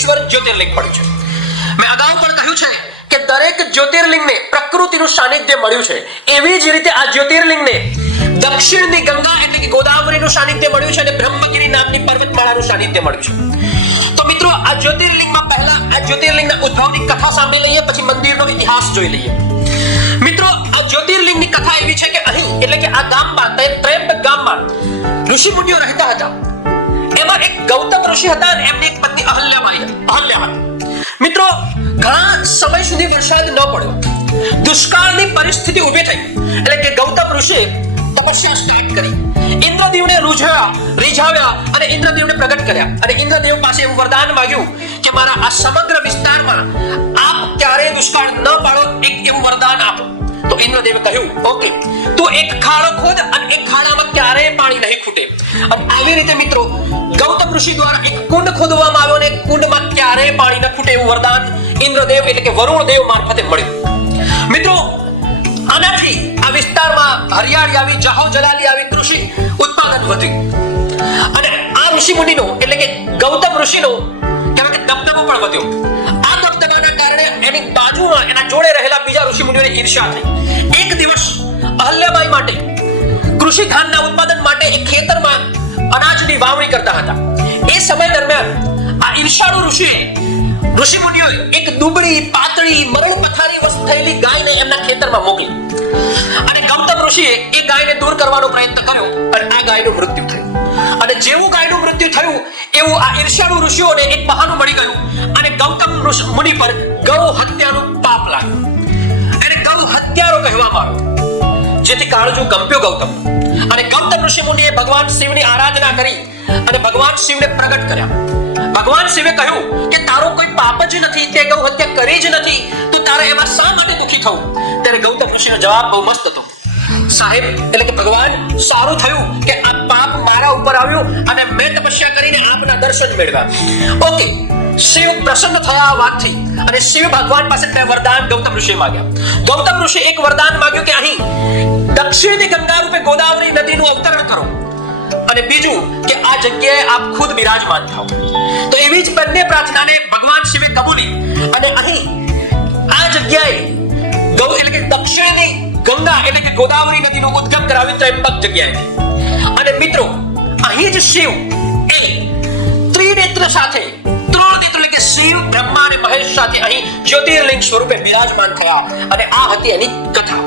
મહેશ્વર જ્યોતિર્લિંગ પણ છે. મેં અગાઉ પણ કહ્યું છે કે દરેક જ્યોતિર્લિંગને પ્રકૃતિનું સાનિધ્ય મળ્યું છે. એવી જ રીતે આ જ્યોતિર્લિંગને દક્ષિણની ગંગા એટલે કે ગોદાવરીનું સાનિધ્ય મળ્યું છે અને બ્રહ્મગીરી નામની પર્વતમાળાનું સાનિધ્ય મળ્યું છે. તો મિત્રો, આ જ્યોતિર્લિંગમાં પહેલા આ જ્યોતિર્લિંગના ઉદ્ભવની કથા સાંભળી લઈએ, પછી મંદિરનો ઇતિહાસ જોઈ લઈએ. મિત્રો, આ જ્યોતિર્લિંગની કથા એવી છે કે અહીં, એટલે કે આ ગામમાં તે ત્રયંબક ગામમાં ઋષિ મુનિઓ રહેતા હતા. એક ગૌતમ ઋષિ હતા અને એમની એક પત્ની અહલ્યાબાઈ અહલ્યાબાઈ મિત્રો, ઘણા સમય સુધી વરસાદ ન પડ્યો. દુષ્કાળની પરિસ્થિતિ ઊભી થઈ. એટલે કે ગૌતમ ઋષિએ તપસ્યા સ્ટાર્ટ કરી. ઇન્દ્રદેવને રૂઝાવ્યા રીઝાવ્યા અને ઇન્દ્રદેવને પ્રગટ કર્યા. અને ઇન્દ્રદેવ પાસે એવું વરદાન માંગ્યું કે મારા આ સમગ્ર વિસ્તારમાં આપ ક્યારેય દુષ્કાળ ન પાડો, એક એવું વરદાન આપો. તો ઇન્દ્રદેવે કહ્યું, ઓકે, તું એક ખાડો ખોદ અને એક ખાડામાં ક્યારેય પાણી નહીં ખૂટે. આવી રીતે મિત્રો ગૌતમ ઋષિ દ્વારા એક કુંડ ખોદવામાં આવ્યો અને કુંડમાં ક્યારેય પાણી ન ફૂટે એવું વરદાન ઇન્દ્રદેવ એટલે કે વરુણ મારફતે મળ્યું. મિત્રો, આનાથી આ વિસ્તારમાં હરિયાળી આવી, જાહો જલાલી આવી, કૃષિ ઉત્પાદન વધ્યું. અને આ ઋષિ મુનિનો એટલે કે ગૌતમ ઋષિનો કહેવાય કે દબદબો પણ વધ્યો. આ દબદબાના કારણે એની બાજુમાં, એના જોડે રહેલા બીજા ઋષિ મુનિઓને ઈર્ષ્યા થઈ. એક દિવસ અહલ્યાબાઈ માટે, કૃષિ ધાનના ઉત્પાદન માટે એક ખેતરમાં અનાજની વાવણી કરતા હતા. એ સમય દરમિયાન આ ઈર્ષાળુ ઋષિએ ઋષિ મુનિઓએ એક દુબળી પાતળી મરણ પથારી વસ્ત થયેલી ગાયને એમના ખેતરમાં મોકલી. અને ગૌતમ ઋષિએ એ ગાયને દૂર કરવાનો પ્રયત્ન કર્યો અને આ ગાયનું મૃત્યુ થયું. અને જેવું ગાયનું મૃત્યુ થયું, એવું આ ઈર્ષાળુ ઋષિઓને એક બહાનું મળી ગયું અને ગૌતમ મુનિ પર ગૌ હત્યાનું પાપ લાગ્યું. એને ગૌ હત્યારો કહેવામાં આવ્યો. જેથી કાળજું કંપ્યો ગૌતમ. અને ગૌતમ ઋષિ મુનિએ ભગવાન શિવની આરાધના કરી અને ભગવાન શિવને પ્રગટ કર્યા. ભગવાન શિવે કહ્યું કે તારો કોઈ પાપ જ નથી, તે ગૌ હત્યા કરી જ નથી, તો તારે એમાં શા માટે દુખી થવું? ત્યારે ગૌતમ ઋષિનો જવાબ બહુ મસ્ત હતો. સાહેબ, એટલે કે ભગવાન, સારું થયું કે આ પાપ મારા ઉપર આવ્યું અને મેં તપસ્યા કરીને આપના દર્શન મેળવ્યા. ઓકે શિવ પ્રસન્ન થયા વાતથી. અને શિવ ભગવાન પાસે બે વરદાન ગૌતમ ઋષિ માંગ્યા. ગૌતમ ઋષિ એક વરદાન માંગ્યું કે અહીં દક્ષિણની ગંગા રૂપે ગોદાવરી નદીનું અવતરણ કરો. અને બીજું કે આ જગ્યાએ આપ ખુદ બિરાજમાન થાઓ. તો એવી જ બંને પ્રાર્થનાને ભગવાન શિવે કબૂલી અને અહીં આ જગ્યાએ ગૌ એટલે કે દક્ષિણની ગંગા એટલે કે ગોદાવરી નદીનો ઉદ્ગમ કરાવી ત્રયંબક જગ્યાએ. અને મિત્રો, અહીં જ શિવ એ ત્રિનેત્ર સાથે કે શિવ બ્રહ્મા અને મહેશ સાથે અહીં જ્યોતિર્લિંગ સ્વરૂપે બિરાજમાન થયા અને આ હતી એની કથા.